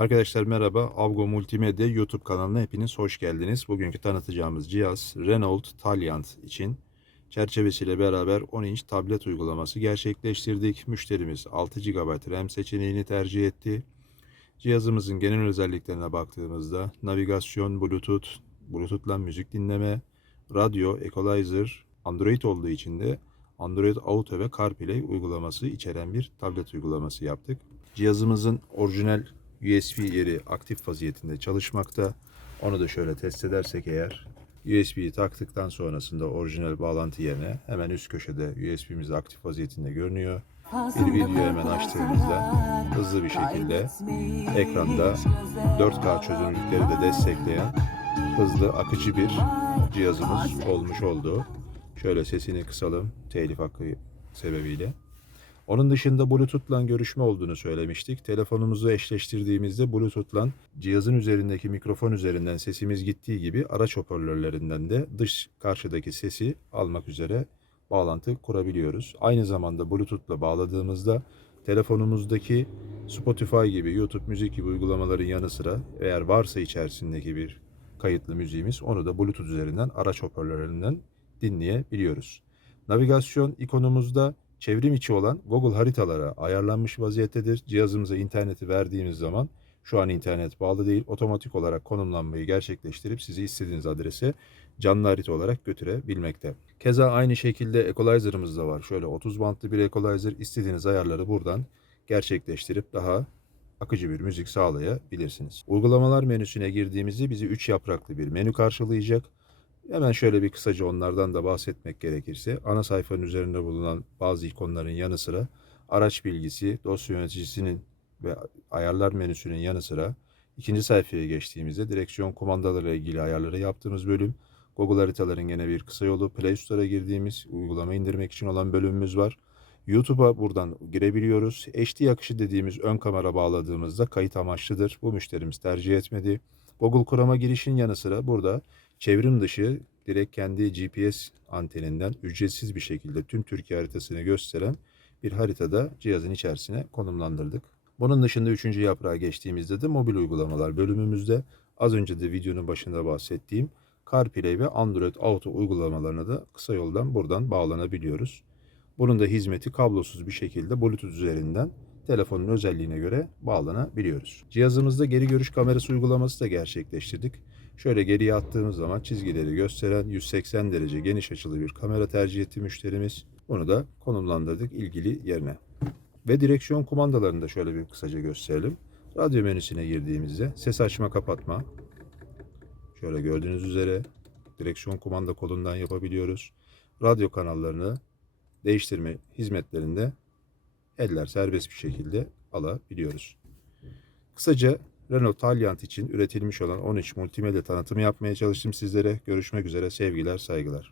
Arkadaşlar merhaba. Avgo Multimedya YouTube kanalına hepiniz hoş geldiniz. Bugünkü tanıtacağımız cihaz Renault Taliant için çerçevesiyle beraber 10 inç tablet uygulaması gerçekleştirdik. Müşterimiz 6 GB RAM seçeneğini tercih etti. Cihazımızın genel özelliklerine baktığımızda navigasyon, Bluetooth, Bluetooth'la müzik dinleme, radyo, equalizer, Android olduğu için de Android Auto ve CarPlay uygulaması içeren bir tablet uygulaması yaptık. Cihazımızın orijinal USB yeri aktif vaziyetinde çalışmakta. Onu da şöyle test edersek eğer USB'yi taktıktan sonrasında orijinal bağlantı yerine hemen üst köşede USB'miz aktif vaziyetinde görünüyor. Bir videoyu hemen açtığımızda hızlı bir şekilde ekranda 4K çözünürlükleri de destekleyen hızlı akıcı bir cihazımız olmuş oldu. Şöyle sesini kısalım telif hakkı sebebiyle. Onun dışında Bluetooth'la görüşme olduğunu söylemiştik. Telefonumuzu eşleştirdiğimizde Bluetooth'la cihazın üzerindeki mikrofon üzerinden sesimiz gittiği gibi araç hoparlörlerinden de dış karşıdaki sesi almak üzere bağlantı kurabiliyoruz. Aynı zamanda Bluetooth'la bağladığımızda telefonumuzdaki Spotify gibi, YouTube müzik gibi uygulamaların yanı sıra eğer varsa içerisindeki bir kayıtlı müziğimiz onu da Bluetooth üzerinden araç hoparlörlerinden dinleyebiliyoruz. Navigasyon ikonumuzda çevrim içi olan Google haritalara ayarlanmış vaziyettedir. Cihazımıza interneti verdiğimiz zaman şu an internet bağlı değil. Otomatik olarak konumlanmayı gerçekleştirip sizi istediğiniz adrese canlı harita olarak götürebilmekte. Keza aynı şekilde equalizer'ımız da var. Şöyle 30 bantlı bir equalizer istediğiniz ayarları buradan gerçekleştirip daha akıcı bir müzik sağlayabilirsiniz. Uygulamalar menüsüne girdiğimizde bizi 3 yapraklı bir menü karşılayacak. Hemen şöyle bir kısaca onlardan da bahsetmek gerekirse ana sayfanın üzerinde bulunan bazı ikonların yanı sıra araç bilgisi, dosya yöneticisinin ve ayarlar menüsünün yanı sıra ikinci sayfaya geçtiğimizde direksiyon kumandaları ile ilgili ayarları yaptığımız bölüm, Google haritaların gene bir kısa yolu, Play Store'a girdiğimiz uygulama indirmek için olan bölümümüz var. YouTube'a buradan girebiliyoruz. HD akışı dediğimiz ön kamera bağladığımızda kayıt amaçlıdır. Bu müşterimiz tercih etmedi. Google Chrome'a girişin yanı sıra burada çevrim dışı direkt kendi GPS anteninden ücretsiz bir şekilde tüm Türkiye haritasını gösteren bir haritada cihazın içerisine konumlandırdık. Bunun dışında üçüncü yaprağa geçtiğimizde de mobil uygulamalar bölümümüzde az önce de videonun başında bahsettiğim CarPlay ve Android Auto uygulamalarına da kısa yoldan buradan bağlanabiliyoruz. Bunun da hizmeti kablosuz bir şekilde Bluetooth üzerinden telefonun özelliğine göre bağlanabiliyoruz. Cihazımızda geri görüş kamerası uygulaması da gerçekleştirdik. Şöyle geriye attığımız zaman çizgileri gösteren 180 derece geniş açılı bir kamera tercih etti müşterimiz. Bunu da konumlandırdık ilgili yerine. Ve direksiyon kumandalarını da şöyle bir kısaca gösterelim. Radyo menüsüne girdiğimizde ses açma kapatma. Şöyle gördüğünüz üzere direksiyon kumanda kolundan yapabiliyoruz. Radyo kanallarını değiştirme hizmetlerinde eller serbest bir şekilde alabiliyoruz. Kısaca Renault Taliant için üretilmiş olan 13 multimedya tanıtımı yapmaya çalıştım sizlere. Görüşmek üzere sevgiler saygılar.